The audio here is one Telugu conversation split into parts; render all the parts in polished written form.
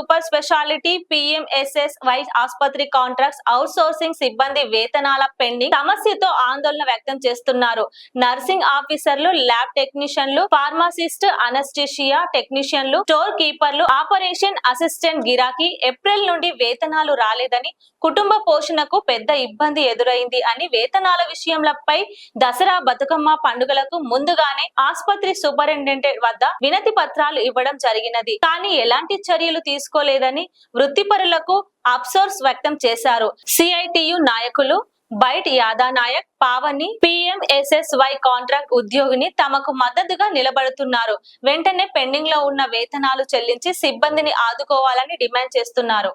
సూపర్ స్పెషాలిటీ PMSSY ఆసుపత్రి కాంట్రాక్ట్స్ అవుట్ సోర్సింగ్ సిబ్బంది వేతనాల పెండింగ్ సమస్యతో ఆందోళన వ్యక్తం చేస్తున్నారు. నర్సింగ్ ఆఫీసర్లు, ల్యాబ్ టెక్నీషియన్లు, ఫార్మసిస్ట్, అనస్థీషియా టెక్నీషియన్లు, స్టోర్ కీపర్లు, ఆపరేషన్ అసిస్టెంట్ గిరాకీ ఏప్రిల్ నుండి వేతనాలు రాలేదని, కుటుంబ పోషణకు పెద్ద ఇబ్బంది ఎదురైంది అని వేతనాల విషయంపై దసరా, బతుకమ్మ పండుగలకు ముందుగానే ఆసుపత్రి సూపరింటెండెంట్ వద్ద వినతి పత్రాలు ఇవ్వడం జరిగినది. కానీ ఎలాంటి చర్యలు తీసుకోలేదని వృత్తిపరులకు అఫ్సోస్ వ్యక్తం చేశారు. CITU నాయకులు బైట్ యాదానాయక్, పావని PMSSY కాంట్రాక్ట్ ఉద్యోగిని తమకు మద్దతుగా నిలబడుతున్నారు. వెంటనే పెండింగ్ లో ఉన్న వేతనాలు చెల్లించి సిబ్బందిని ఆదుకోవాలని డిమాండ్ చేస్తున్నారు.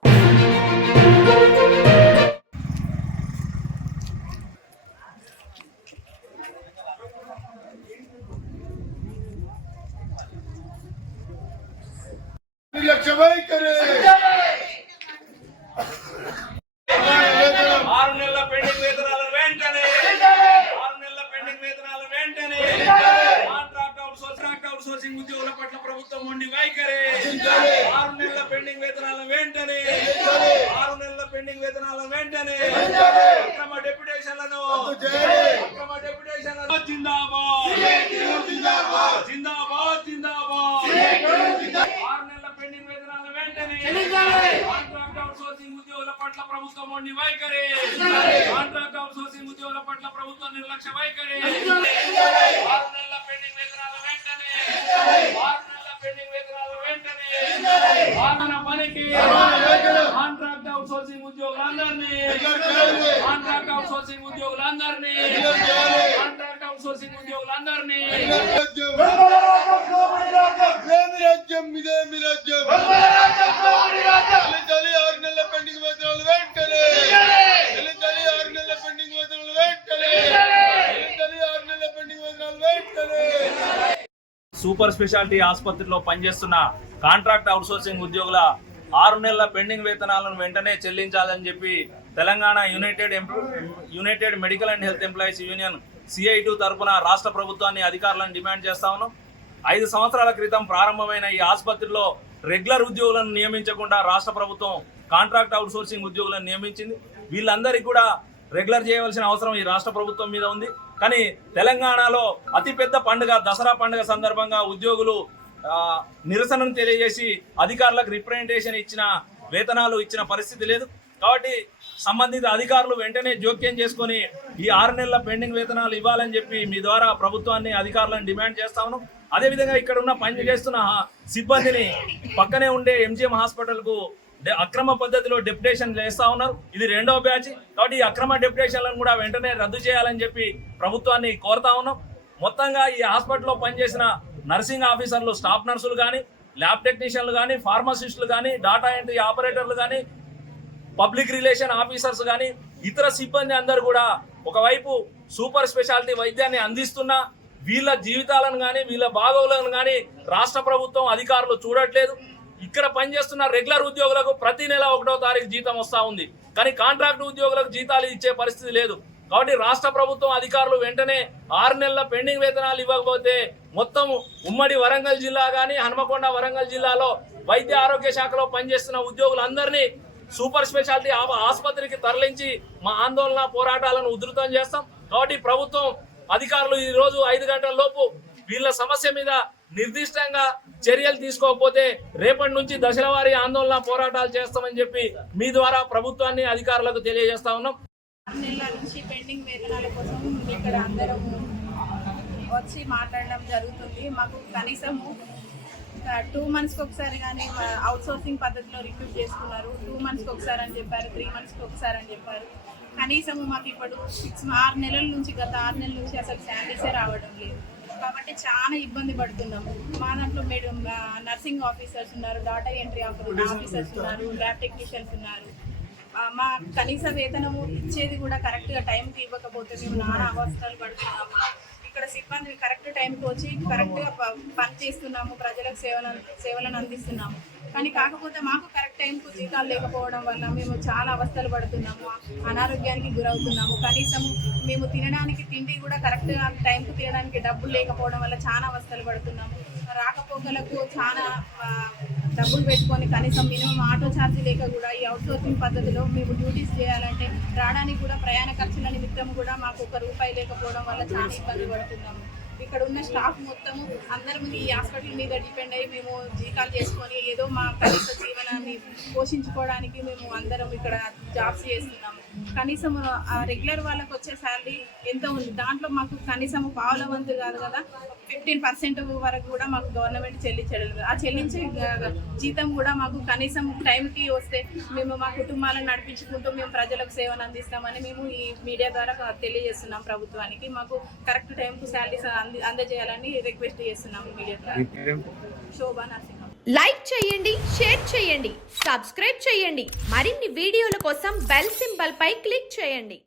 అవుట్సోర్సింగ్ ఉద్యోగుల పట్ల ప్రభుత్వం ఉండి వైఖరి 6 నెలల పెండింగ్ వేతనాల వెంటనే 6 నెలల పెండింగ్ వేతనాల వెంటనే అక్రమ డెప్యుటేషన్లను జిందాబాద్ జిందాబాద్ జిందాబాద్ 6 నెలల పెండింగ్ వేతనాల వెంటనే కాంట్రాక్ట్ అవుట్సోర్సింగ్ ఉద్యోగుల పట్ల ప్రభుత్వం ఉండి వైఖరి కాంట్రాక్ట్ అవుట్సోర్సింగ్ ఉద్యోగుల పట్ల ప్రభుత్వం నిర్లక్ష్య వైఖరి 6 నెలల పెండింగ్ వేతనాల వెంటనే 6 నెలల పెండింగ్ వేతనాల వెంటనే పనికి కాంట్రాక్ట్ అవుట్సోర్సింగ్ ఉద్యోగులందరినీ కాంట్రాక్ట్ అవుట్సోర్సింగ్ ఉద్యోగులందరినీ కాంట్రాక్ట్ అవుట్సోర్సింగ్ ఉద్యోగులందరినీ రాజ్యం ఇదే మీ రాజ్యం 6 నెలల పెండింగ్ వేతనాలు వెంటనే 6 నెలల పెండింగ్ వేతనాలు వెంటనే 6 నెలల పెండింగ్ వేతనాలు వెంటనే. సూపర్ స్పెషాలిటీ ఆసుపత్రిలో పనిచేస్తున్న కాంట్రాక్ట్ అవుట్సోర్సింగ్ ఉద్యోగుల 6 నెలల పెండింగ్ వేతనాలను వెంటనే చెల్లించాలని చెప్పి Telangana United medical and health employees union CITU తరఫున రాష్ట్ర ప్రభుత్వాన్ని, అధికారులను డిమాండ్ చేస్తా ఉన్నాం. 5 సంవత్సరాల క్రితం ప్రారంభమైన ఈ ఆసుపత్రిలో రెగ్యులర్ ఉద్యోగులను నియమించకుండా రాష్ట్ర ప్రభుత్వం కాంట్రాక్ట్ అవుట్సోర్సింగ్ ఉద్యోగులను నియమించింది. వీళ్ళందరికీ కూడా రెగ్యులర్ చేయవలసిన అవసరం ఈ రాష్ట్ర ప్రభుత్వం మీద ఉంది. కానీ తెలంగాణలో అతిపెద్ద పండుగ దసరా పండుగ సందర్భంగా ఉద్యోగులు నిరసనను తెలియజేసి అధికారులకు రిప్రజెంటేషన్ ఇచ్చిన వేతనాలు ఇచ్చిన పరిస్థితి లేదు. కాబట్టి సంబంధిత అధికారులు వెంటనే జోక్యం చేసుకొని ఈ 6 నెలల పెండింగ్ వేతనాలు ఇవ్వాలని చెప్పి మీ ద్వారా ప్రభుత్వాన్ని, అధికారులను డిమాండ్ చేస్తా ఉన్నాం. అదేవిధంగా ఇక్కడ ఉన్న పని చేస్తున్న సిబ్బందిని పక్కనే ఉండే MGM హాస్పిటల్కు అక్రమ పద్ధతిలో డెప్యుటేషన్ చేస్తా ఉన్నారు. ఇది 2వ బ్యాచ్. కాబట్టి ఈ అక్రమ డెప్యుటేషన్లను కూడా వెంటనే రద్దు చేయాలని చెప్పి ప్రభుత్వాన్ని కోరుతా ఉన్నాం. మొత్తంగా ఈ హాస్పిటల్లో పనిచేసిన నర్సింగ్ ఆఫీసర్లు, స్టాఫ్ నర్సులు కానీ, ల్యాబ్ టెక్నీషియన్లు కానీ, ఫార్మసిస్టులు కానీ, డాటా ఎంట్రీ ఆపరేటర్లు కానీ, పబ్లిక్ రిలేషన్ ఆఫీసర్స్ కానీ, ఇతర సిబ్బంది అందరూ కూడా ఒకవైపు సూపర్ స్పెషాలిటీ వైద్యాన్ని అందిస్తున్న వీళ్ళ జీవితాలను కానీ, వీళ్ళ బాగోగులను కానీ రాష్ట్ర ప్రభుత్వం, అధికారులు చూడట్లేదు. ఇక్కడ పనిచేస్తున్న రెగ్యులర్ ఉద్యోగులకు ప్రతి నెల 1వ తారీఖు జీతం వస్తూ ఉంది. కానీ కాంట్రాక్ట్ ఉద్యోగులకు జీతాలు ఇచ్చే పరిస్థితి లేదు. కాబట్టి రాష్ట్ర ప్రభుత్వం, అధికారులు వెంటనే 6 నెలల పెండింగ్ వేతనాలు ఇవ్వకపోతే మొత్తం ఉమ్మడి వరంగల్ జిల్లా కానీ, హనుమకొండ వరంగల్ జిల్లాలో వైద్య ఆరోగ్య శాఖలో పనిచేస్తున్న ఉద్యోగులందరినీ సూపర్ స్పెషాలిటీ ఆసుపత్రికి తరలించి మా ఆందోళన, పోరాటాలను ఉధృతం చేస్తాం. కాబట్టి ప్రభుత్వం, అధికారులు ఈ రోజు 5 గంటల లోపు వీళ్ళ సమస్య మీద నిర్దిష్టంగా చర్యలు తీసుకోకపోతే రేపటి నుంచి దశల వారీ ఆందోళన, పోరాటాలు చేస్తామని చెప్పి మీ ద్వారా ప్రభుత్వాన్ని, అధికారులకు తెలియజేస్తా ఉన్నాం. 6 నెలల నుంచి పెండింగ్ వేతనాల కోసం ఇక్కడ అందరం వచ్చి మాట్లాడడం జరుగుతుంది. మాకు కనీసము 2 మంత్స్కి ఒకసారి కానీ అవుట్సోర్సింగ్ పద్ధతిలో రిక్రూట్ చేసుకున్నారు. 2 మంత్స్కి ఒకసారి అని చెప్పారు, 3 మంత్స్కి ఒకసారి అని చెప్పారు. కనీసము మాకు ఇప్పుడు 6 నెలల నుంచి, గత 6 నెలల నుంచి అసలు శాలరీసే రావడం లేదు. కాబట్టి చాలా ఇబ్బంది పడుతున్నాము. మా దాంట్లో నర్సింగ్ ఆఫీసర్స్ ఉన్నారు, డాటా ఎంట్రీ ఆఫీసర్స్ ఉన్నారు, ల్యాబ్ టెక్నీషియన్స్ ఉన్నారు. మా కనీస వేతనము ఇచ్చేది కూడా కరెక్ట్గా టైంకి ఇవ్వకపోతే మేము నానా అవస్థలు పడుతున్నాము. ఇక్కడ సిబ్బంది కరెక్ట్ టైంకి వచ్చి కరెక్ట్గా పని చేస్తున్నాము, ప్రజలకు సేవలను అందిస్తున్నాము. కానీ కాకపోతే మాకు కరెక్ట్ టైంకు జీతాలు లేకపోవడం వల్ల మేము చాలా అవస్థలు పడుతున్నాము, అనారోగ్యానికి గురవుతున్నాము. కనీసం మేము తినడానికి తిండి కూడా కరెక్ట్గా టైంకు తినడానికి డబ్బులు లేకపోవడం వల్ల చాలా అవస్థలు పడుతున్నాము. రాకపోకలకు చాలా డబ్బులు పెట్టుకొని కనీసం మినిమం ఆటో ఛార్జ్ లేక కూడా ఈ అవుట్సోర్సింగ్ పద్ధతిలో మేము డ్యూటీస్ చేయాలంటే రావడానికి కూడా ప్రయాణ ఖర్చుల నిమిత్తం కూడా మాకు ₹1 లేకపోవడం వల్ల చాలా ఇబ్బంది పడుతున్నాము. ఇక్కడ ఉన్న స్టాఫ్ మొత్తము అందరం ఈ హాస్పిటల్ మీద డిపెండ్ అయ్యి మేము జీతాలు చేసుకొని ఏదో మా కనీస జీవనాన్ని పోషించుకోవడానికి మేము అందరం ఇక్కడ జాబ్స్ చేస్తున్నాము. కనీసం రెగ్యులర్ వాళ్ళకి వచ్చే శాలరీ ఎంత ఉంది, దాంట్లో మాకు కనీసం పావుల వంతు కాదు కదా 15% వరకు కూడా మాకు గవర్నమెంట్ చెల్లించడం లేదు. ఆ చెల్లించే జీతం కూడా మాకు కనీసం టైంకి వస్తే మేము మా కుటుంబాలను నడిపించుకుంటూ మేము ప్రజలకు సేవను అందిస్తామని మేము ఈ మీడియా ద్వారా తెలియజేస్తున్నాం ప్రభుత్వానికి. మాకు కరెక్ట్ టైంకు శాలరీస్ అందజేయాలని రిక్వెస్ట్ చేస్తున్నాము మీడియా ద్వారా. శోభా నరసింహ. లైక్ చేయండి, షేర్ చేయండి, సబ్స్క్రైబ్ చేయండి. మరిన్ని వీడియోల కోసం బెల్ సింబల్ పై క్లిక్ చేయండి.